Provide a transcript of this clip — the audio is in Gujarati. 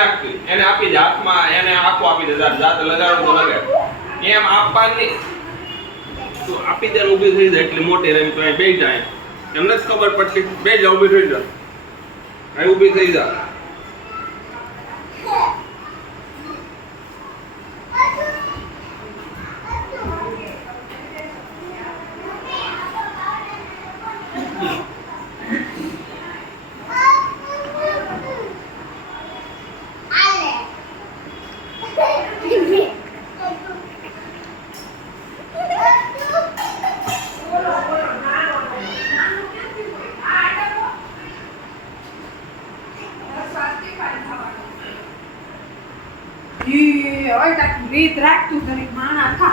નાખતી એને આપી દે હાથમાં એને આખો આપી દે જાતે લગાડો તો લગાડ એમ આપવાની તું આપી દે ઊભી થઈ જાય એટલી મોટી રમી તો બે જાય એમ નથી ખબર પડતી બે જા ઊભી થઈ જા અહીં ઊભી થઈ જા રીત રાખતું તરીક માણા ખા